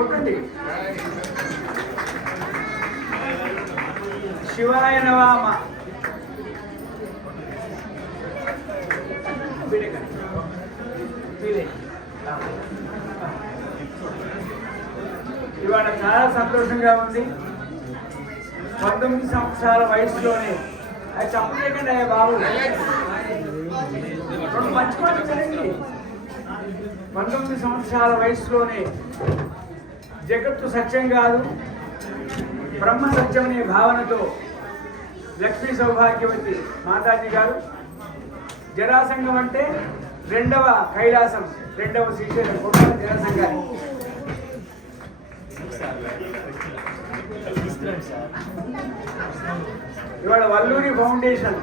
ఒకటి శివాయ నవామ ఇవాళ చాలా సంతోషంగా ఉంది. 19 సంవత్సరాల వయసులోనే అది చెప్పలేకండి అయ్యా బాబు, రెండు మంచి మాటలు జరిగింది. 19 సంవత్సరాల వయసులోనే జగత్తు సత్యం కాదు బ్రహ్మ సత్యం అనే భావనతో లక్ష్మీ సౌభాగ్యవతి మాతాజీ గారు జరాసంగం అంటే రెండవ కైలాసం, రెండవ శ్రీశైలం కూడా జరాసంగాన్ని ఇవాళ వల్లూరి ఫౌండేషన్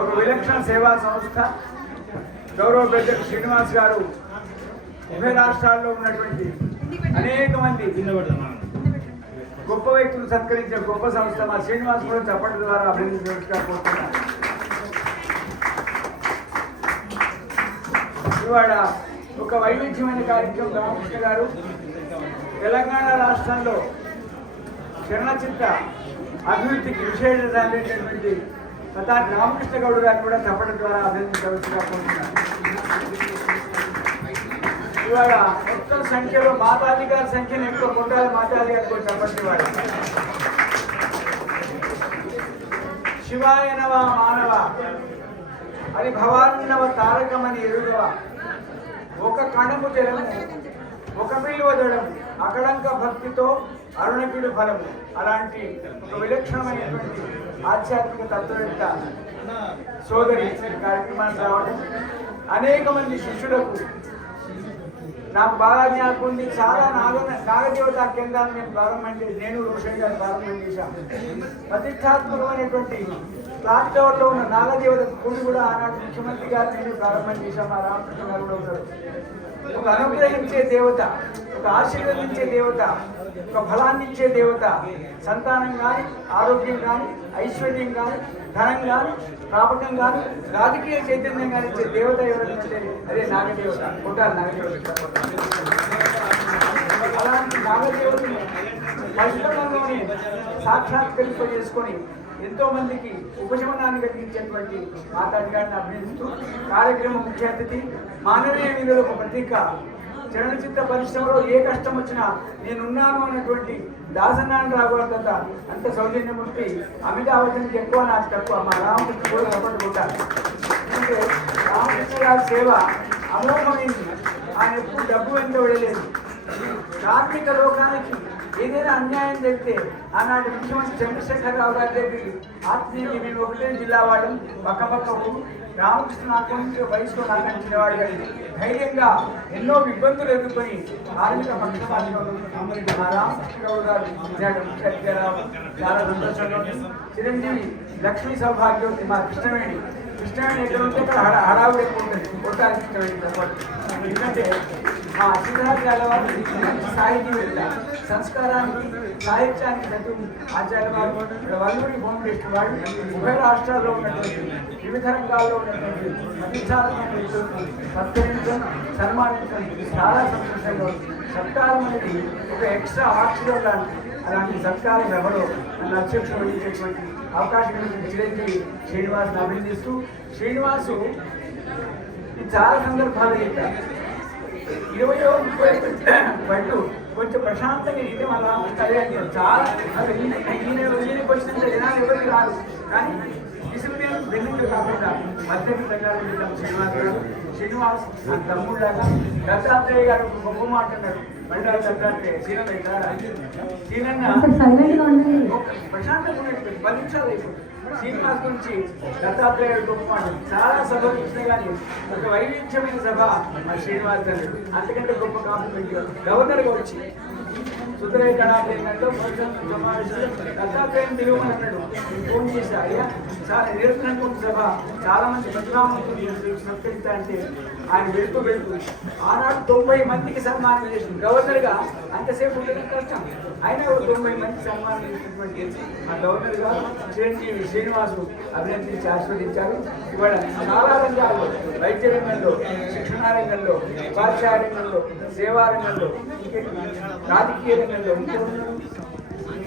ఒక విలక్షణ సేవా సంస్థ. గౌరవ పెద్దలు శ్రీనివాస్ గారు ఉభయ రాష్ట్రాల్లో ఉన్నటువంటి అనేక మంది గొప్ప వ్యక్తులు సత్కరించే గొప్ప సంస్థ. మా శ్రీనివాస్ కూడా చప్పట్ల ద్వారా అభినందించబోతున్నారు. ఇవాళ ఒక వైవిధ్యమైన కార్యక్రమం రామకృష్ణ గారు తెలంగాణ రాష్ట్రంలో చలనచిత్ర అభివృద్ధికి విశేషమైనటువంటి ప్రతాప్ రామకృష్ణ గౌడ్ గారు కూడా చప్పట్ల ద్వారా అభినందించవలసిగా కోరుతున్నారు. ఇవాళ మొత్తం సంఖ్యలో మాతాజీ గారి సంఖ్యను ఎక్కువ కొట్టాలి. మాతాజీ గారు కూడా చెప్పండి. వాడు శివాయ నవ మానవ అది భవాన్నవ తారకమని ఎరుగవ ఒక కణము జలము ఒక పిలువదడం అకడంక భక్తితో అరుణకుడి ఫలము. అలాంటి ఒక విలక్షణమైనటువంటి ఆధ్యాత్మిక తత్వవేత్త సోదరి కార్యక్రమానికి రావడం, అనేక మంది శిష్యులకు నాకు బాగా జ్ఞాపకం ఉంది. చాలా నాగదేవతా కేంద్రాన్ని నేను ప్రారంభం చేసి నేను రోషన్ గారు ప్రారంభం చేశాను. ప్రతిష్టాత్మకమైనటువంటి క్లాక్ టవర్లో ఉన్న నాగదేవత గుడి కూడా ఆనాడు ముఖ్యమంత్రి గారు నేను ప్రారంభం చేశాను. మా రామకృష్ణ గారు కూడా ఉన్నారు. ఒక అనుగ్రహించే దేవత, ఒక ఆశీర్వదించే దేవత, ఒక ఫలాన్ని ఇచ్చే దేవత. సంతానం కానీ, ఆరోగ్యం కానీ, ఐశ్వర్యం కానీ, ధనం కానీ, ప్రాపకం కానీ, రాజకీయ చైతన్యం కానీ ఇచ్చే దేవత ఎవరంటే అదే నాగదేవత. కొట్టాలి నాగదేవత. అలాంటి నాగదేవతని పరిశ్రమలోనే సాక్షాత్కరింపజేసుకొని ఎంతో మందికి ఉపశమనాన్ని కలిగించేటువంటి మాతాజీ గారిని అభినందిస్తూ కార్యక్రమం ముఖ్య అతిథి మానవీయ విలువలకు ప్రతీక. చలనచిత్ర పరిశ్రమలో ఏ కష్టం వచ్చినా నేనున్నాను అన్నటువంటి దాసనారాయణరావు గారి కథ అంత సౌజన్యమూర్తి. అమితాబ్ బచ్చన్కి ఎక్కువ, నాకు తక్కువ. మా రామకృష్ణ కూడా సపోర్టుకుంటారు. ఎందుకంటే రామకృష్ణ గారి సేవ అమోఘమైంది. ఆయన ఎప్పుడు డబ్బు వెంట వెళ్ళలేదు. కార్మిక లోకానికి ఏదైనా అన్యాయం జరిగితే ఆనాటి ముఖ్యమంత్రి చంద్రశేఖరరావు గారి దగ్గరికి ఆత్మీయులు మేము ఒకటే జిల్లా వాడు పక్క రామకృష్ణ నాకు నుంచి వయసులో నాకంచినవాడు కానీ ధైర్యంగా ఎన్నో ఇబ్బందులు ఎదుర్కొని కార్మిక పక్షపాతంలో మా రామకృష్ణ గౌడ్ గారు ముఖ్య అతిథిగా చాలా సంతోషంగా. చిరంజీవి లక్ష్మీ సౌభాగ్యవతి మా కృష్ణవేణి ఎక్కడ ఉంటే అక్కడ హడావుడి ఎక్కువ ఉంటుంది. కొట్టాలి కృష్ణవేణి సపోర్ట్. ఎందుకంటే మా సిద్ధార్థ గారు సాహితీవేత్త, సంస్కారానికి సాహిత్యానికి ప్రతి ఆచార్యవారు. వల్లూరి ఫౌండేషన్ వాళ్ళు ఉభయ రాష్ట్రాల్లో ఉన్నటువంటి వివిధ రంగాల్లో ఉన్నటువంటి ప్రతిష్టాత్మక వ్యక్తులను సత్కరించడం, సన్మానించడం చాలా సంతోషంగా ఉంది. సత్కారం అనేది ఒక ఎక్స్ట్రా ఆక్సిజన్ లాంటి. అలాంటి సత్కారం ఎవరో నన్ను అధ్యక్షులు వహించేటువంటి అవకాశం చిరంజీవి శ్రీనివాస్ని అభినందిస్తూ, శ్రీనివాసు ఈ చాలా సందర్భాలు చెప్తారు. 20-30 పట్టు కొంచెం ప్రశాంతంగా ఇది మన చాలా ఈయనకి వచ్చినంత జనాలు ఎవరికి రాదు. కానీ డిసిప్లిన్ వెన్నుండి కాకుండా మధ్యకి తగ్గాలి శ్రీనివాస్ నా తమ్ముళ్ళగా. దత్తాత్రేయ గారు గొప్ప మాట అన్నారు. బండారు దత్తాత్రేయ ప్రశాంతంగా 10 నిమిషాలు అయిపోతుంది. శ్రీనివాస్ గురించి దత్తాత్రేయ గొప్ప మాట. చాలా సభలు చూసినా కానీ ఒక వైవిధ్యమైన సభ మా శ్రీనివాస్ గారు. అంతకంటే గొప్ప కాంప్లిమెంట్ గవర్నర్గా వచ్చి సుందరయ్య కళాకేంద్రంలో సమావేశంలో దత్తాత్రేయం తెలుగుమని అన్నాడు. ఫోన్ చేశా, అయ్యా చాలా నిరంతరం సభ చాలా మంది ప్రతిభావంతులు సత్కరిస్తా అంటే ఆయన వెళ్తూ ఆనాడు 90 మందికి సన్మానం చేసింది. గవర్నర్గా అంతసేపు ఉండడం కష్టం. అయినా 90 మందికి సన్మానం చేసినటువంటి ఆ గవర్నర్ గారు చిరంజీవి శ్రీనివాసు అభినందించి ఆస్వాదించారు. ఇవాళ చాలా రంగాల్లో, వైద్య రంగంలో, శిక్షణా రంగంలో, ఉపాధ్యాయ రంగంలో, సేవా రంగంలో, రాజకీయ రంగంలో,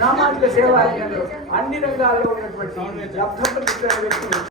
సామాజిక సేవా రంగంలో అన్ని రంగాల్లో ఉన్నటువంటి లబ్ధ వ్యక్తులు